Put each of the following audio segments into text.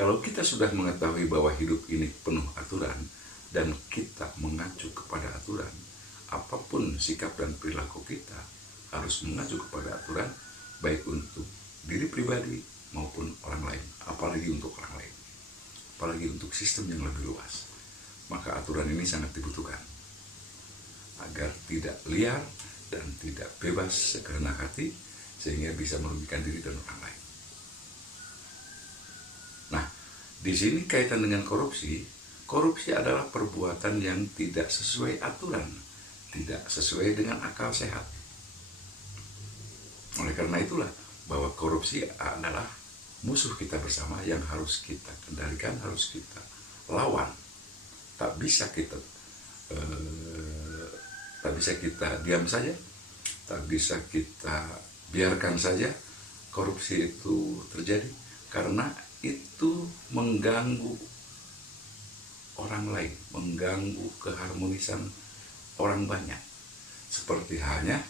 Kalau kita sudah mengetahui bahwa hidup ini penuh aturan dan kita mengacu kepada aturan, apapun sikap dan perilaku kita harus mengacu kepada aturan, baik untuk diri pribadi maupun orang lain, apalagi untuk orang lain, apalagi untuk sistem yang lebih luas. Maka aturan ini sangat dibutuhkan agar tidak liar dan tidak bebas sekehendak hati, sehingga bisa merugikan diri dan orang lain. Nah, di sini kaitan dengan korupsi. Korupsi adalah perbuatan yang tidak sesuai aturan, tidak sesuai dengan akal sehat. Oleh karena itulah bahwa korupsi adalah musuh kita bersama yang harus kita kendalikan, harus kita lawan. Tak bisa kita diam saja, tak bisa kita biarkan saja korupsi itu terjadi, karena itu mengganggu orang lain, mengganggu keharmonisan orang banyak. Seperti halnya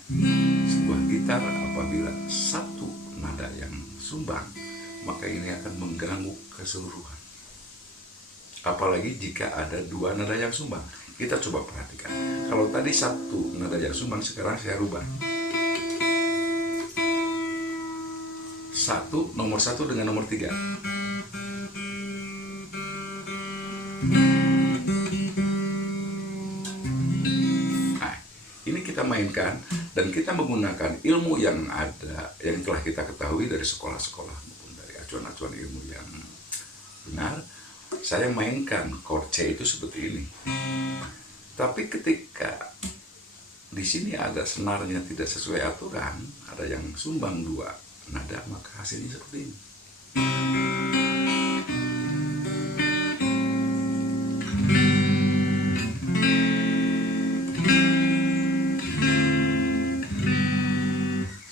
sebuah gitar, apabila satu nada yang sumbang, maka ini akan mengganggu keseluruhan. Apalagi jika ada dua nada yang sumbang. Kita coba perhatikan. Kalau tadi satu nada yang sumbang, sekarang saya rubah. Nomor satu dengan nomor 3. Nah, ini kita mainkan dan kita menggunakan ilmu yang ada, yang telah kita ketahui dari sekolah-sekolah maupun dari acuan-acuan ilmu yang benar. Saya mainkan chord C itu seperti ini. Tapi ketika di sini ada senarnya tidak sesuai aturan, ada yang sumbang dua nada, maka hasilnya seperti ini.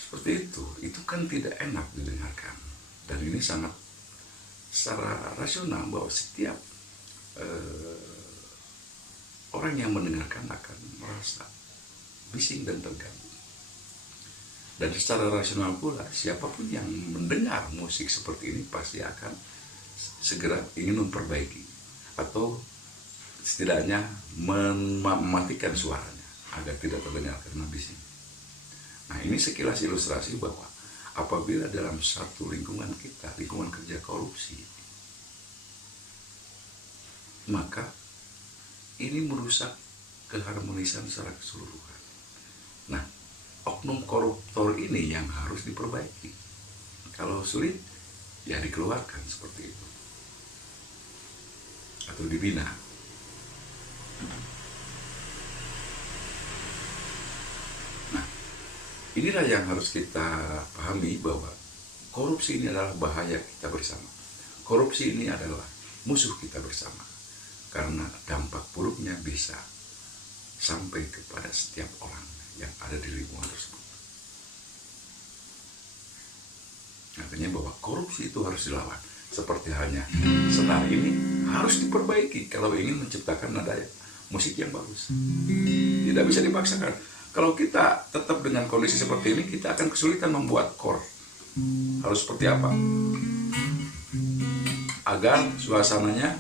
Seperti itu kan tidak enak didengarkan. Dan ini sangat secara rasional bahwa setiap orang yang mendengarkan akan merasa bising dan terganggu. Dan secara rasional pula, siapapun yang mendengar musik seperti ini pasti akan segera ingin memperbaiki atau setidaknya mematikan suaranya agar tidak terdengar karena bising. Nah, ini sekilas ilustrasi bahwa apabila dalam satu lingkungan kita, lingkungan kerja korupsi, maka ini merusak keharmonisan secara keseluruhan. Nah, oknum koruptor ini yang harus diperbaiki. Kalau sulit, ya dikeluarkan seperti itu. Atau dibina. Nah, inilah yang harus kita pahami bahwa korupsi ini adalah bahaya kita bersama. Korupsi ini adalah musuh kita bersama. Karena dampak buruknya bisa sampai kepada setiap orang yang ada di lingkungan tersebut. Artinya bahwa korupsi itu harus dilawan. Seperti halnya senar ini harus diperbaiki kalau ingin menciptakan nada musik yang bagus. Tidak bisa dipaksakan. Kalau kita tetap dengan kondisi seperti ini, kita akan kesulitan membuat chord. Harus seperti apa? Agar suasananya,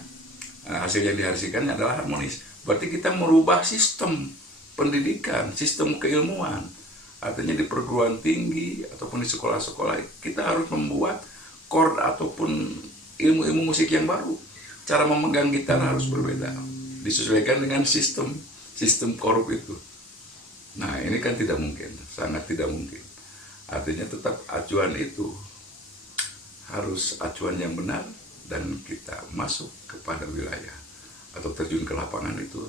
hasil yang dihasilkan adalah harmonis. Berarti kita merubah sistem pendidikan, sistem keilmuan. Artinya di perguruan tinggi ataupun di sekolah-sekolah, kita harus membuat chord ataupun ilmu-ilmu musik yang baru. Cara memegang gitar harus berbeda, disesuaikan dengan sistem korup itu. Nah, ini kan tidak mungkin, sangat tidak mungkin. Artinya tetap acuan itu harus acuan yang benar, dan kita masuk kepada wilayah atau terjun ke lapangan itu,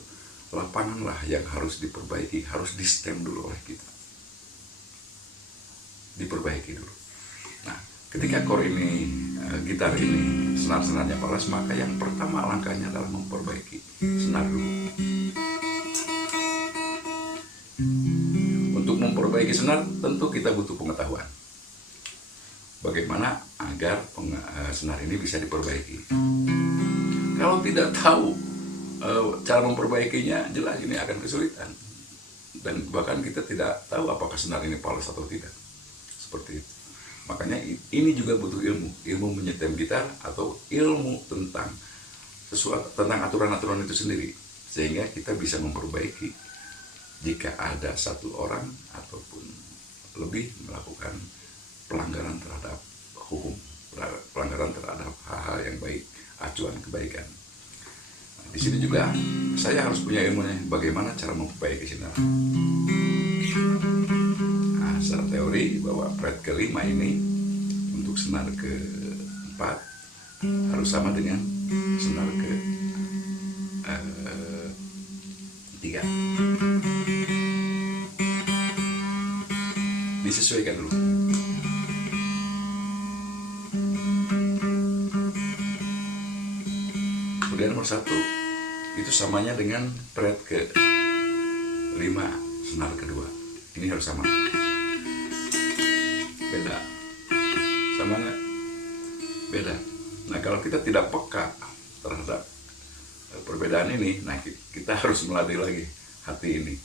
lapanganlah yang harus diperbaiki, harus di stem dulu oleh kita. Diperbaiki dulu. Nah, ketika chord ini, gitar ini, senar-senarnya palas, maka yang pertama langkahnya adalah memperbaiki senar dulu. Untuk memperbaiki senar, tentu kita butuh pengetahuan. Bagaimana agar senar ini bisa diperbaiki. Kalau tidak tahu cara memperbaikinya, jelas ini akan kesulitan. Dan bahkan kita tidak tahu apakah senar ini polos atau tidak. Seperti itu. Makanya ini juga butuh ilmu menyetem gitar atau ilmu tentang sesuatu, tentang aturan-aturan itu sendiri, sehingga kita bisa memperbaiki jika ada satu orang ataupun lebih melakukan pelanggaran terhadap hukum, pelanggaran terhadap hal-hal yang baik, acuan kebaikan. Nah, di sini juga saya harus punya ilmunya bagaimana cara memperbaiki sinar. Nah, secara teori bahwa fret kelima ini untuk senar keempat harus sama dengan senar ke tiga. Disesuaikan dulu. Kemudian nomor 1 itu samanya dengan fret ke 5 senar kedua. Ini harus sama. Beda. Sama nggak? Beda. Nah, kalau kita tidak peka terhadap perbedaan ini, nah kita harus melatih lagi hati ini,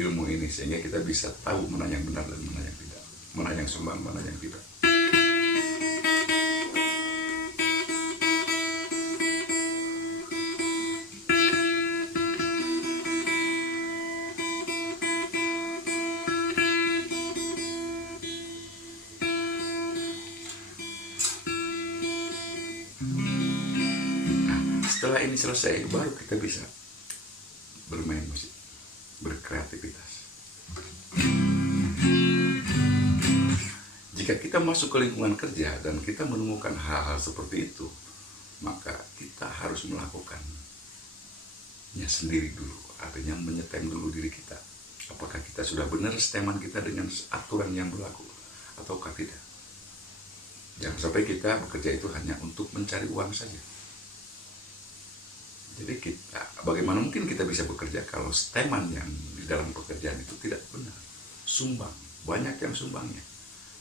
ilmu ini, sehingga kita bisa tahu mana yang benar dan mana yang tidak, mana yang sembang, mana yang tidak. Setelah ini selesai, baru kita bisa bermain musik, berkreativitas. Jika kita masuk ke lingkungan kerja dan kita menemukan hal-hal seperti itu, maka kita harus melakukannya sendiri dulu, artinya menyetem dulu diri kita. Apakah kita sudah benar seteman kita dengan aturan yang berlaku ataukah tidak. Jangan sampai kita bekerja itu hanya untuk mencari uang saja. Jadi bagaimana mungkin kita bisa bekerja kalau steman yang di dalam pekerjaan itu tidak benar, sumbang, banyak yang sumbangnya.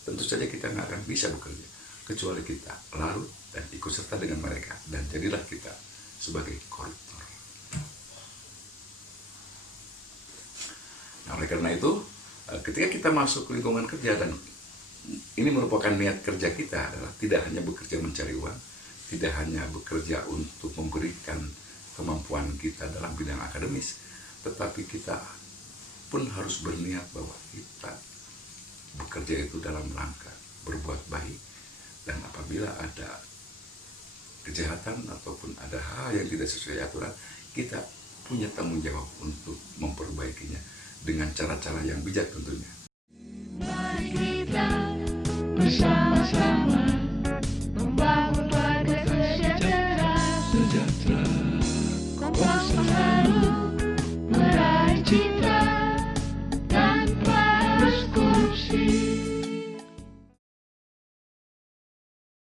Tentu saja kita nggak akan bisa bekerja, kecuali kita larut dan ikut serta dengan mereka, dan jadilah kita sebagai koruptor. Nah, oleh karena itu, ketika kita masuk ke lingkungan kerja, dan ini merupakan niat kerja kita adalah tidak hanya bekerja mencari uang, tidak hanya bekerja untuk memberikan kemampuan kita dalam bidang akademis, tetapi kita pun harus berniat bahwa kita bekerja itu dalam rangka berbuat baik, dan apabila ada kejahatan ataupun ada hal yang tidak sesuai aturan, kita punya tanggung jawab untuk memperbaikinya dengan cara-cara yang bijak tentunya. Mari kita bersama-sama